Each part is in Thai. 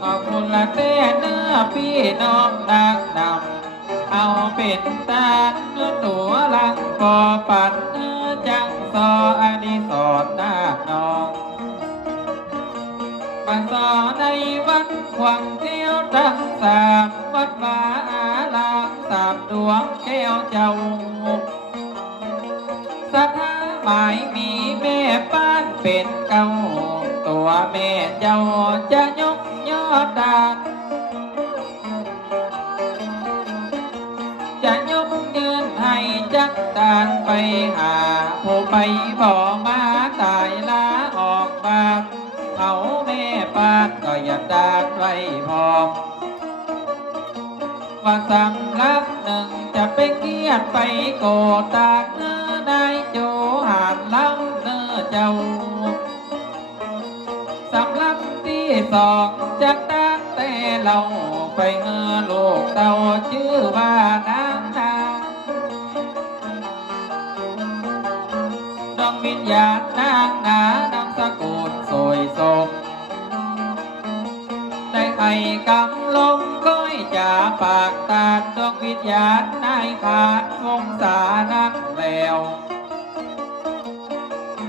ขอบคุณละเต้เนื้อพี่น้องนางนำเอาเป็นตาเนื้อตัวลังพอปัดเนื้อจังซออดีสอดหน้านองมาสอในวัดความเที่ยวตั้งสามวัดวาอาลามสามดวงแก้วเจ้าสถาหมายมีแม่ป้านเป็นเก่าตัวแม่เจ้าจะยกยอดดานจะยกเงินให้จักดานไปหาผู้ไปบ่มาตายลาออกบางเขาแม่ป้านก็อย่าดานไว้พอว่าสำลักหนึ่งจะไปเกียดไปโกตากเนื้อนายโจหานเล่าเนื้อเจ้าสำลักที่สองจากด้านแต่เราไปเงือลูกเต่าชื่อว่าน้ำนาดวงวิญญาณนางนานำสกุลสวยสมได้ไข่กำลงก้อยจ่าปากตาดวงวิญญาณนายขาดวงศานั้นแล้ว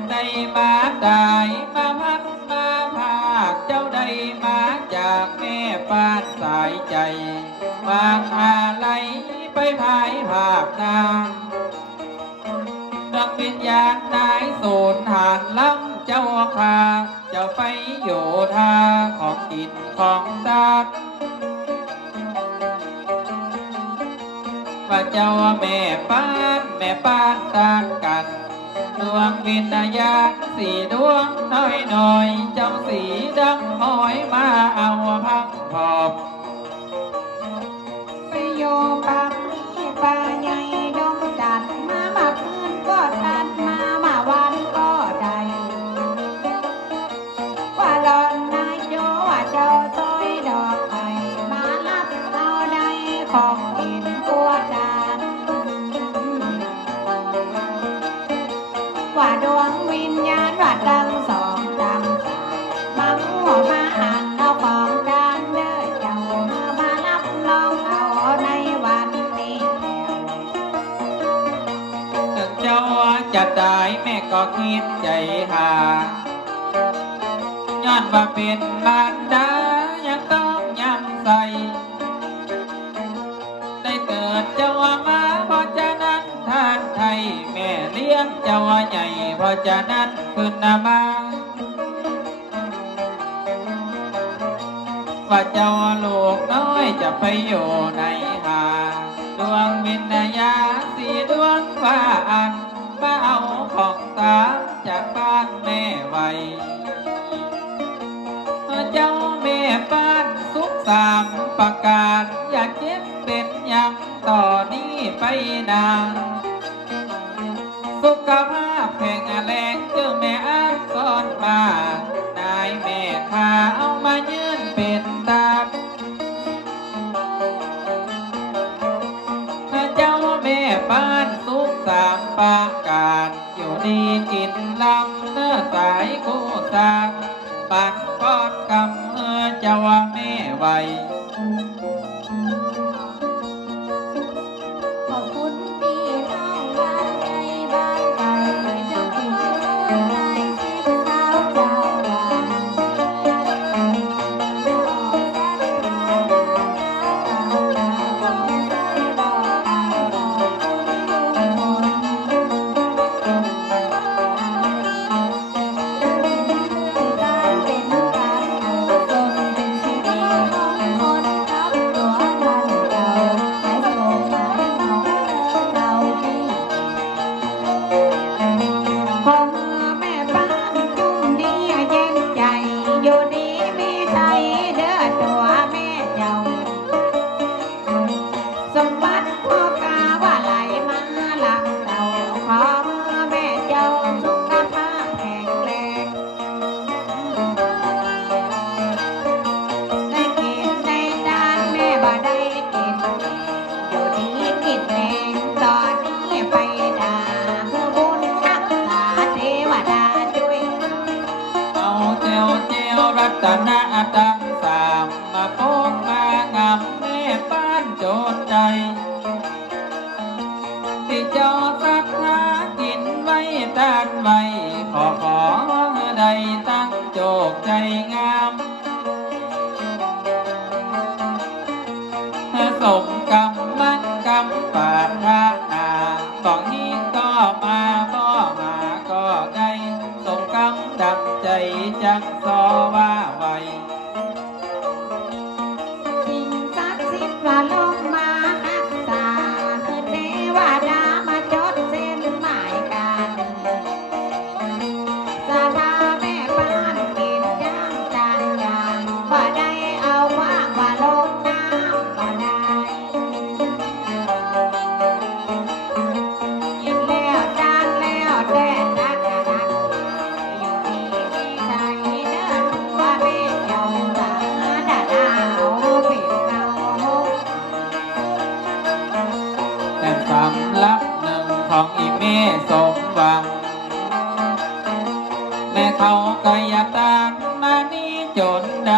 ได้มาได้มาพัดมาภาคเจ้าได้มาจากแม่ป้านสายใจวางอะไรไปภายภาคนางดวงวิญญาณนายสูญหานล้ำเจ้าคาเจ้าไปอยู่ทาของกินของตาดว่าเจ้าแม่ป้านต่างกันดวงวิญญาณสีดวงน้อยน้อยเจ้าสีดำหอยมาเอาพังพอบไปโยปากนี่ปลาใหญ่ดงจัดมาคืนก็ตัดมาวันก็ได้ว่าหลอนนายโจว่าเจ้าซอยดอกไผ่มารับเอาได้ของกินตัวจานว่าดวงวิญญาณว่าดังสองดังสายมาหัวมาหันเอาของจานเด้อเจ้ามารับลองเอาในวันนี้ถึงเจ้าจะได้แม่ก็คิดใจหาย้อนว่าเป็นบารดายังต้องยำใส่ได้เกิดเจ้ามาเพราะฉะนั้นท่านไทยแม่เลี้ยงเจ้าใหญ่เพราะฉะนั้นขึ้นมาว่าเจ้าลูกน้อยจะไปอยู่ในหาดวงวิญญาณสีดวงฟ้าอันมาเอาของตาจากบ้านแม่ไว้เจ้าแม่ป้านสุขสามประกาศอย่าเจ็บเป็นยังต่อนี้ไปนานสุขภาพแข็งแรงเจ้าแม่อ้างซ้อนมานายแม่ข้าเอามายืนเป็นตาเจ้าแม่ป้านสุขสามประกาศอยู่ดีกินลำเนื้อสายคู่สางปันปอดกำเจ้าแม่ไว้ขอบคุณพี่น้องบ้านไกลบ้านไกลเจ้าผู้ใจคิดสาวเจ้าวันรัตนะตังสาม ใดที่เจ้าสักหากินไว้ตานไว้ขอใดตั้งโจกใจงามสมกรรมมันกรรมปาฐานาต้องนี้ก็มาบ่หาก็ได้สมกรรมดังใจจังสอว่าไว้สิ่งศักดิ์สิทธิ์ว่าลงมารักษาเทวดามาจดเส้นหมายกันสาธาแม่บ้านกินย่างจานยางบ่ได้เอาว่างว่าลงน้ำบ่ได้กินแล้วจานแล้วแต่นักอยู่ที่มีใจเดินหัวเรียกเจ้าหลาด่าเอาเป็นเก่า แต่สำลักหนึ่งของอีเมสมหวังแม่เขาก็อย่าตามมานี่จนใด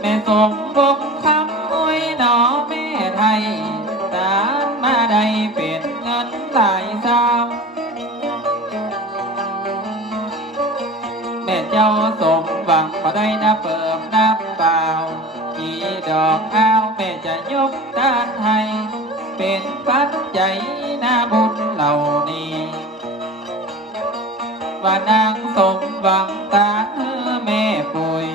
แม่สมบงคำอวยหนอแม่ไทยตามมาได้เป็นเงินหลายสาวแม่เจ้าสมหวังพอได้นับเปิมนับเปล่ากี่ดอกอ้าวแม่จะยกด้านให้เป็นปัจจัยนาบุญเหล่านี้ว่านางสมหวังตาแม่ป่วย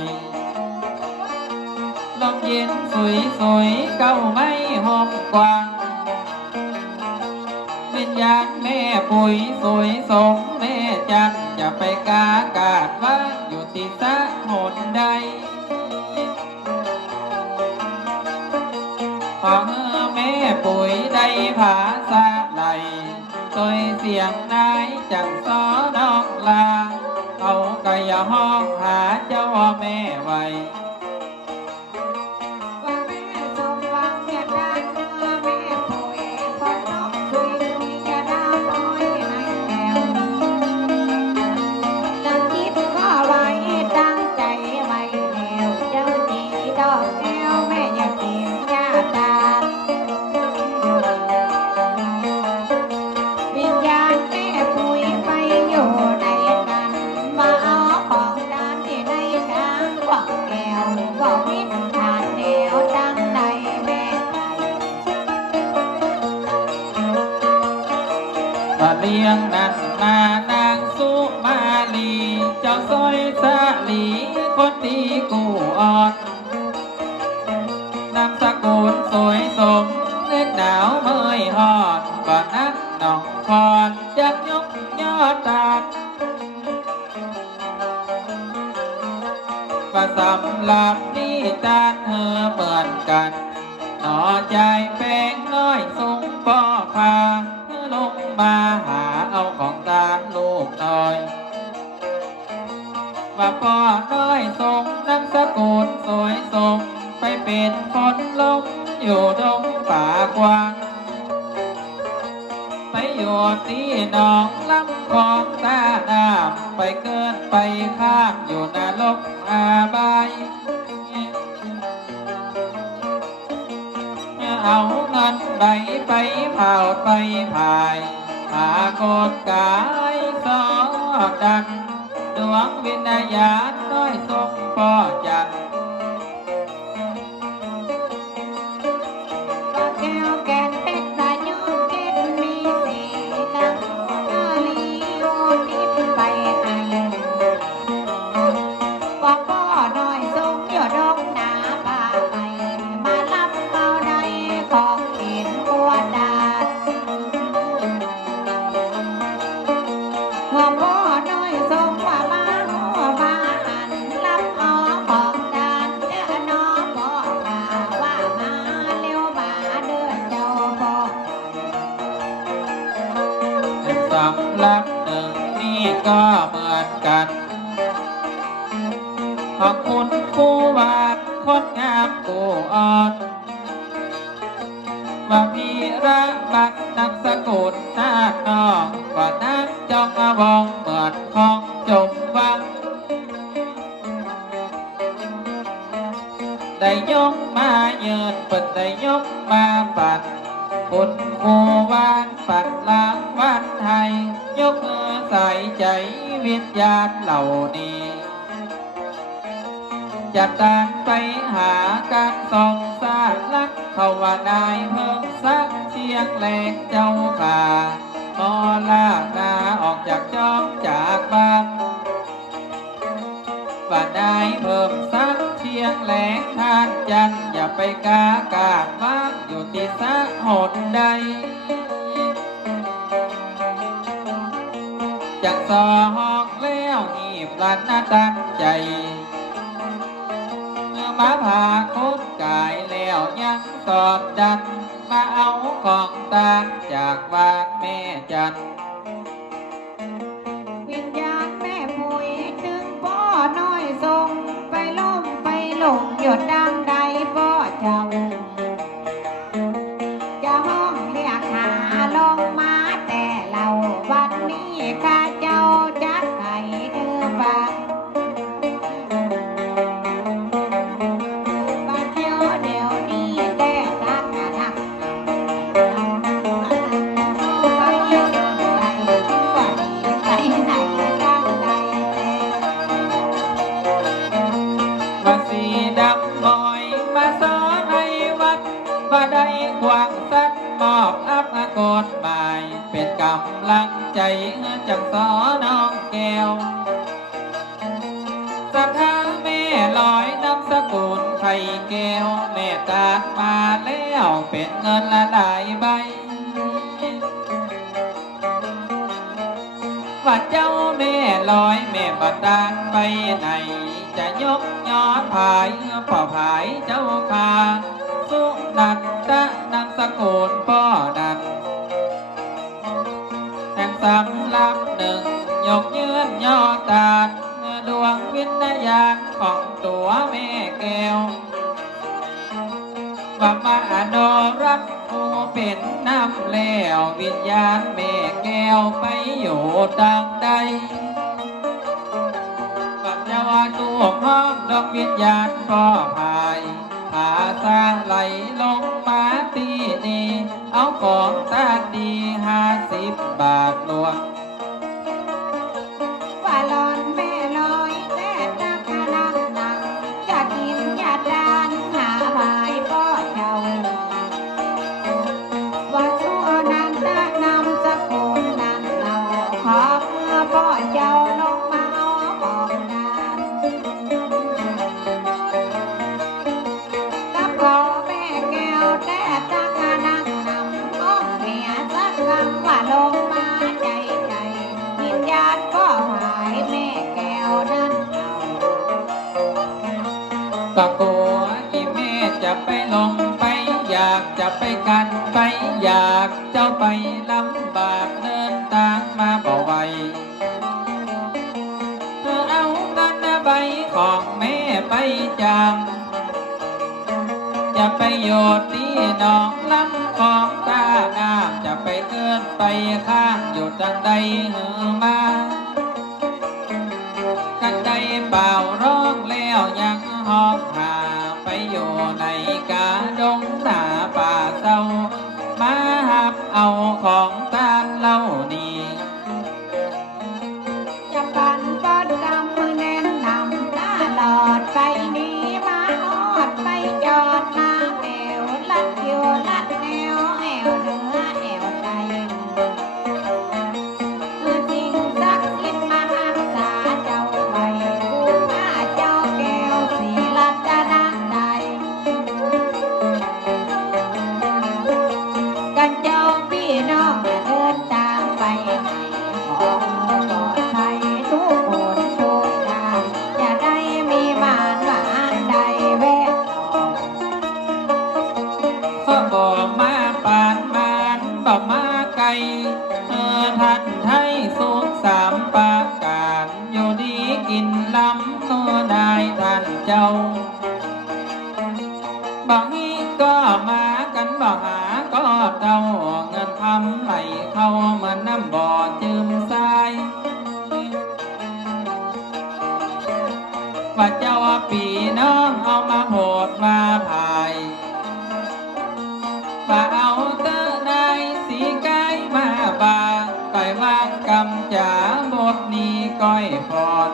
ลมเย็นสวยเก้าไม้หอมกว้างวิญญาณแม่ป่วยสวยสมแม่จันจะไปกากาดว่างอยู่ที่สะหนใดพอแม่ปุ๋ยได้ผาสะไหลโดยเสียงนายจังสอดอกลาเขาก็อย่าห้องหาเจ้าแม่ไว้ว่าแม่สมหวังอย่าได้เมื่อแม่ป่วยพอน้องคุยมีอย่าได้ปล่อยให้แก้วจะคิดก็ไว้ตั้งใจไว้แล้วเจ้าจีดอกแก้วแม่อย่าเก็บอย่าตาวิญญาณแม่ป่วยไปอยู่ในกันมาเอาของดานที่ในทางกว่างแก้วบอกวิญญาณแนวจังใดแม่ไทย ตะเลียงนั้นมานางสุมาลีเจ้าซอยสาลีคนดีกูอ่อนนามสกุลสวยสมเล็กหนาวเมยหอดบ่นักหนองคอนจักยกยอดตาว่าสำหรับนี่จานเธอเหมือนกันหนอใจแป้งน้อยสูงป่อพาลงมาหาเอาของตาลูกน้อยว่าป่อน้อยทรงนามสกุลสวยทรงไปเป็นคนลงอยู่ดงป่ากว้างไปอยู่ที่หนองลำคลองตาน้ำไปเกินไปข้ามอยู่นรกอาบายเอาเงินใบไปเผาไปพายหากดกายสอดันดวงวิญญาณน้อยทรงป่อจันก็แก้วแก่นเพชรนายกเก็ดมีสีนังนาลีโอติดไปให้บอกพ่อน้อยทรงอยู่ดงหนาป่าไปมารับเอาได้ของเห็นบัวดาดว่าพ่อน้อยทรงว่ามาหัวมาหันรับเอาของดานเจ้าน้องบอกว่ามาเร็วมาเดินเจ้าบอก สำหรับหนึ่งนี่ก็เหมือนกันขอบคุณผู้วาดคนงามกูอ่อนว่าพี่รักบักนามสกุลชาติน้องว่านักจองอวองเหมือนของจมวัง ได้ยกมาเยินเปิดได้ยกมาปัดบุญคูวานปัดล้างวันไทยยกมือใส่ใจวิญญาณเหล่านี้จะตามไปหาการส่องสร้างลักเขาว่านายเพิ่มสักเชียงแหลกเจ้าข่ามอลานาออกจากจอมจากบ้านว่านายเพิ่มสักเชียงแหลกทานจันอย่าไปกากาดว่างอยู่ที่สะหดใดจากสอหอกแล้วหีบลันนาตันใจมาพาคุดกายแล้วยังสอดดันมาเอาของตานจากบ้านแม่จันวิญญาณแม่ป่วยถึงพ่อน้อยทรงไปล้มไปหลงหยดดังใดพ่อเจ้าจะห้องเรียกหาลงมาแต่เราวันนี้ข้าเจ้าจัดไข่เดือบางว่าได้ควางสักมอบอัพกฎหมายเป็นกำลังใจจากสอน้องแก้วสัทธาแม่ลอยน้ำสกุลไข่แก้วแม่ตาดมาแล้วเป็นเงินละหลายใบว่าเจ้าแม่ลอยแม่บัดดาลไปไหนจะยกย้อนผายพ่อผายเจ้าคาสุนันทะนามสกุลพ่อดันแห่งสำลับหนึ่งยกยืนยอตาดวงวิญญาณของตัวแม่แก้วว่ามาโนรักผู้เป็นน้ำแล้ววิญญาณแม่แก้วไปอยู่ดังใดว่าจะว่าตัวห้องดวงวิญญาณพ่อพายพาสร้างไหลลงมาที่นี่เอาของตาดี50 บาทลวงว่าหลอนแม่ลอยแต่นักนักหนักจะกินยาดานหาหายพ่อเจ้าว่าชั่วนั้นได้นำสกุลนั้นเราขอเมื่อพ่อเจ้าลงมาเอาของดานกับพ่อแม่แก้วแต่นักนักนำอ้องเมียสักคำว่าลงมาใจใจวิญญาณก็หายแม่แก้วนั้นก็กลัวที่แม่จะไปลงไปอยากจะไปกันไปอยากเจ้าไปลำบากเดินทางมาบ่ไหวเธอเอาเงินใบของแม่ไปจำจะไปโยนที่หนองลำของตางามจะไปเกินไปข้างอยู่ทางใดมากันใจเปล่าร้องแล้วยังห้องหาไปอยู่ในกาดงหน้าป่าเศร้ามาหับเอาของตานเล่านี้จะปั่นต้นดำแน่นนำตลอดไปนี้มาอดไปจอดมาแอวลัดอยู่ลัดแนวแอวเหนือแอวใจจริงสักคิดมาหักษาเจ้าไปกูมาเจ้าแก้วสีลัดจะดังใดกันเจ้าพี่น้องอย่าเดินตามไปไหนของปลอดภัยทุกคนทุกทางอย่าได้มีมารหวานใดแวดล้อมก็บอกมาปานมานบอกมาไกลท่านไทยสุข3 ประการอยู่ดีกินล้ำตัวนายท่านเจ้าบางนี้ก็มากันบอกหาก็เท่าเงินทำไหลเข้าเหมือนน้ำบ่อจืมทรายว่าเจ้าปีน้องเอามาโหดมา ป่าเอาเตอนายสีไก่มาบางไก่วางกำจ๋าบทนี้ก้อยพร